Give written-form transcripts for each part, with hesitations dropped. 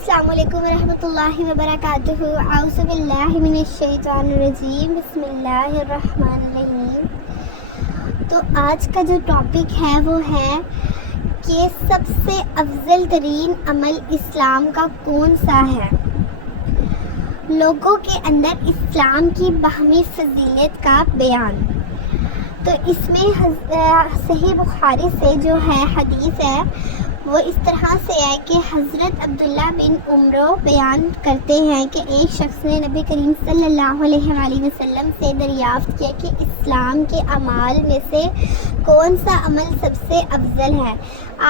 السلام علیکم ورحمۃ اللہ وبرکاتہ۔ اعوذ باللہ من الشیطان الرجیم، بسم اللہ الرحمن الرحیم۔ تو آج کا جو ٹاپک ہے وہ ہے کہ سب سے افضل ترین عمل اسلام کا کون سا ہے۔ لوگوں کے اندر اسلام کی باہمی فضیلت کا بیان۔ تو اس میں صحیح بخاری سے جو ہے حدیث ہے وہ اس طرح سے ہے کہ حضرت عبداللہ بن عمر بیان کرتے ہیں کہ ایک شخص نے نبی کریم صلی اللہ علیہ وآلہ وسلم سے دریافت کیا کہ اسلام کے اعمال میں سے کون سا عمل سب سے افضل ہے۔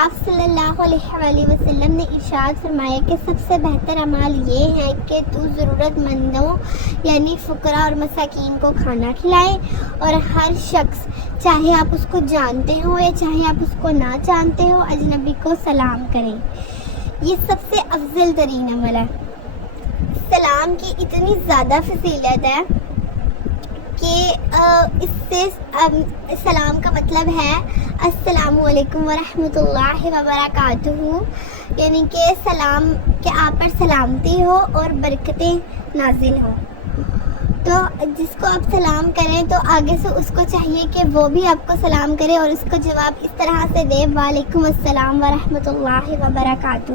آپ صلی اللہ علیہ وآلہ وسلم نے ارشاد فرمایا کہ سب سے بہتر اعمال یہ ہے کہ تو ضرورت مندوں یعنی فقراء اور مساکین کو کھانا کھلائے، اور ہر شخص چاہے آپ اس کو جانتے ہو یا چاہے آپ اس کو نہ جانتے ہو اجنبی کو سلام کریں۔ یہ سب سے افضل ترین عمل ہے۔ سلام کی اتنی زیادہ فضیلت ہے کہ اس سے سلام کا مطلب ہے السلام علیکم ورحمۃ اللہ وبرکاتہ، یعنی کہ سلام کہ آپ پر سلامتی ہو اور برکتیں نازل ہوں۔ تو جس کو آپ سلام کریں تو آگے سے اس کو چاہیے کہ وہ بھی آپ کو سلام کرے اور اس کو جواب اس طرح سے دے وعلیکم السلام ورحمۃ اللہ وبرکاتہ۔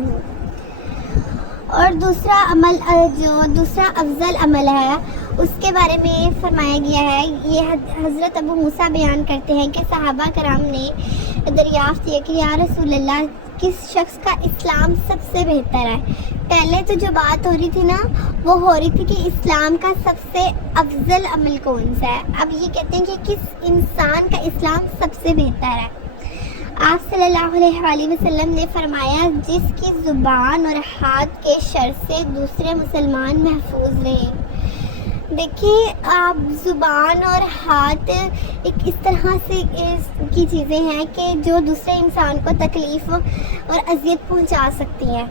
اور دوسرا عمل جو دوسرا افضل عمل ہے اس کے بارے میں فرمایا گیا ہے، یہ حضرت ابو موسیٰ بیان کرتے ہیں کہ صحابہ کرام نے دریافت کیا کہ یا رسول اللہ کس شخص کا اسلام سب سے بہتر ہے۔ پہلے تو جو بات ہو رہی تھی نا وہ ہو رہی تھی کہ اسلام کا سب سے افضل عمل کون سا ہے، اب یہ کہتے ہیں کہ کس انسان کا اسلام سب سے بہتر ہے۔ آپ صلی اللہ علیہ وآلہ وسلم نے فرمایا جس کی زبان اور ہاتھ کے شر سے دوسرے مسلمان محفوظ رہے۔ دیکھیے آپ زبان اور ہاتھ ایک اس طرح سے کی چیزیں ہیں کہ جو دوسرے انسان کو تکلیف اور اذیت پہنچا سکتی ہیں۔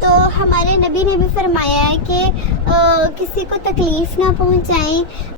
تو ہمارے نبی نے بھی فرمایا ہے کہ کسی کو تکلیف نہ پہنچائیں،